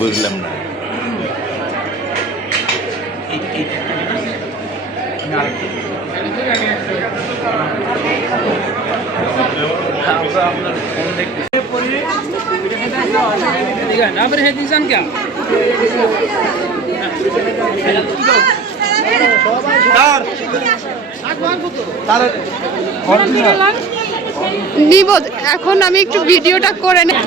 বুঝলাম না। নিব এখন আমি একটু ভিডিওটা করে নেব।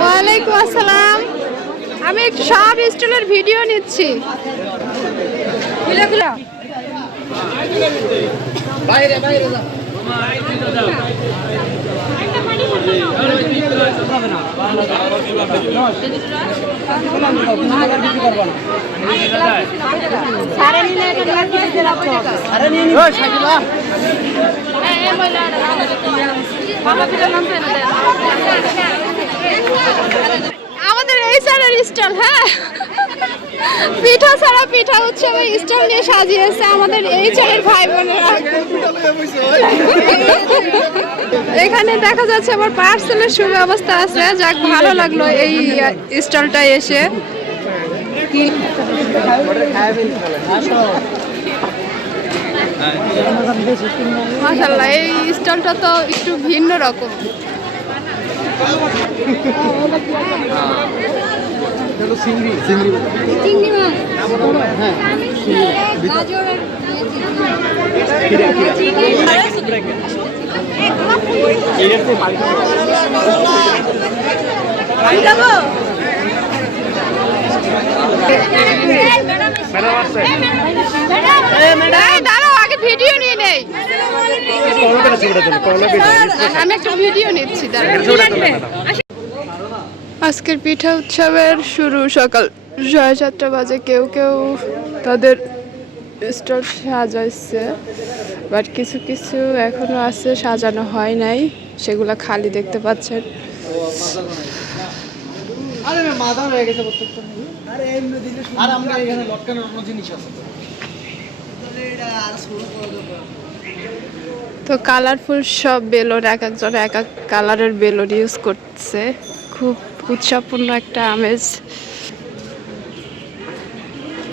ওয়ালাইকুম আসসালাম। আমি একটু সব স্টলের ভিডিও নিচ্ছি। বাইরে বাইরে আমাদের এই স্যারের স্টল। হ্যাঁ, পিঠা ছাড়া পিঠা উৎসবে স্টল নিয়ে সাজিয়েছে আমাদের এই ছেলের ভাই বোনেরা। এখানে দেখা যাচ্ছে আবার পার্সেলের সুব্যবস্থা আছে। যাক, ভালো লাগলো এই স্টলটা এসে। মাশাআল্লাহ, এই স্টলটা তো একটু ভিন্ন রকম। চিংড়ি মাছ, হ্যাঁ, দাঁড়াও, আগে ভিডিও নিয়ে নেই। আমি একটা ভিডিও নিচ্ছি। আজকের পিঠা উৎসবের শুরু সকাল 7:30 বাজে। কেউ কেউ তাদের স্টল সাজাইছে, বাট কিছু কিছু এখনো আছে সাজানো হয় নাই, সেগুলা খালি দেখতে পাচ্ছেন। তো কালারফুল সব বেলুন, এক একজন এক এক কালারের বেলুন ইউজ করছে। খুব উৎসবপূর্ণ একটা আমেজ।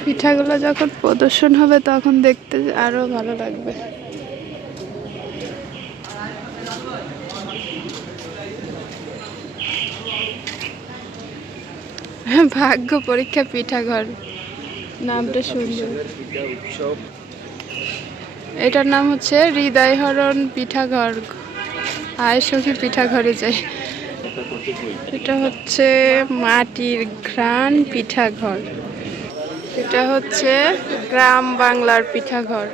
পিঠাগুলো যখন প্রদর্শন হবে তখন দেখতে আরো ভালো লাগবে। ভাগ্য পরীক্ষা পিঠাঘর, নামটা সুন্দর। এটার নাম হচ্ছে হৃদয়হরণ পিঠাঘর। আয় সখী পিঠাঘরে যাই। এটা হচ্ছে মাটির ঘ্রাণ পিঠাঘর। এটা হচ্ছে গ্রাম বাংলার পিঠাঘর।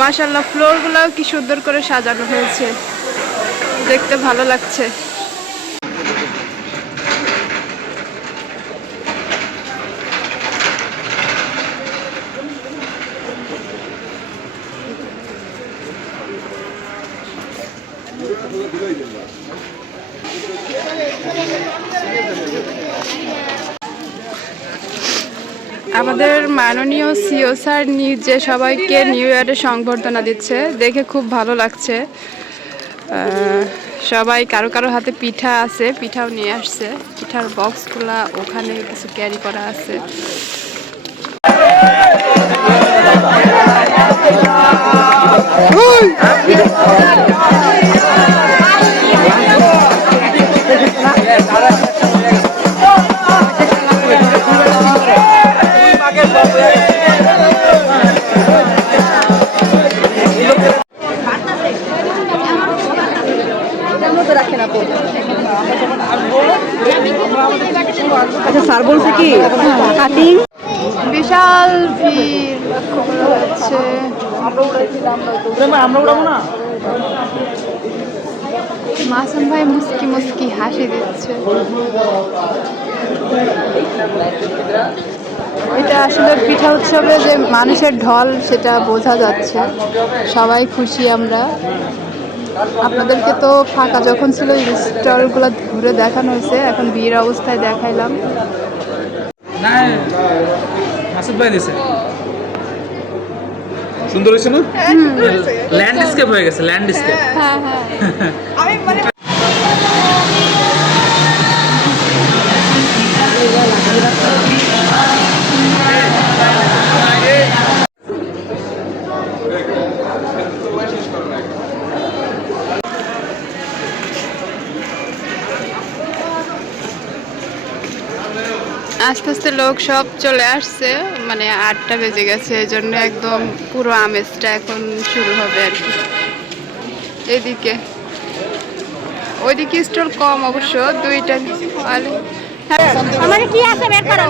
মাশাআল্লাহ, ফ্লোর গুলাও কি সুন্দর করে সাজানো হয়েছে, দেখতে ভালো লাগছে। আমাদের মাননীয় সিও স্যার নিজে সবাইকে নিউ ইয়ারে সংবর্ধনা দিচ্ছে, দেখে খুব ভালো লাগছে। সবাই কারো কারো হাতে পিঠা আছে, পিঠাও নিয়ে আসছে। পিঠার বক্সগুলা ওখানে কিছু ক্যারি করা আছে। তো রাখেন আপু। আচ্ছা স্যার বলছে কি কাটিং বিশাল ভিড় লক্ষ্য করা যাচ্ছে। মাসুম ভাই মুস্কি মুস্কি হাসি দিচ্ছে। এটা আসলে পিঠা উৎসবে যে মানুষের ঢল সেটা বোঝা যাচ্ছে। সবাই খুশি আমরা। আপনাদেরকে তো ফাঁকা যখন ছিল স্টলগুলো ঘুরে দেখানো হয়েছে, এখন ভিড় অবস্থায় দেখাইলাম। মাসুদ ভাই দিছে সুন্দর হয়েছে না? ল্যান্ডস্কেপ হয়ে গেছে ল্যান্ডস্কেপ। হ্যাঁ হ্যাঁ আস্তে আস্তে লোক সব চলে আসছে, মানে 8টা বেজে গেছে, এই জন্য একদম পুরো আমেজটা এখন শুরু হবে আর কি। এদিকে ওইদিকে স্টল কম অবশ্য, 2টা আমার কি আছে বের করো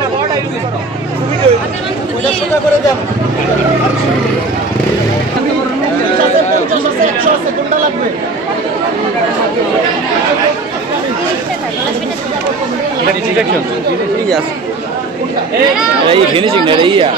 এটা কি ঠিক আছে? এই ফিনিশিং না রে ইয়া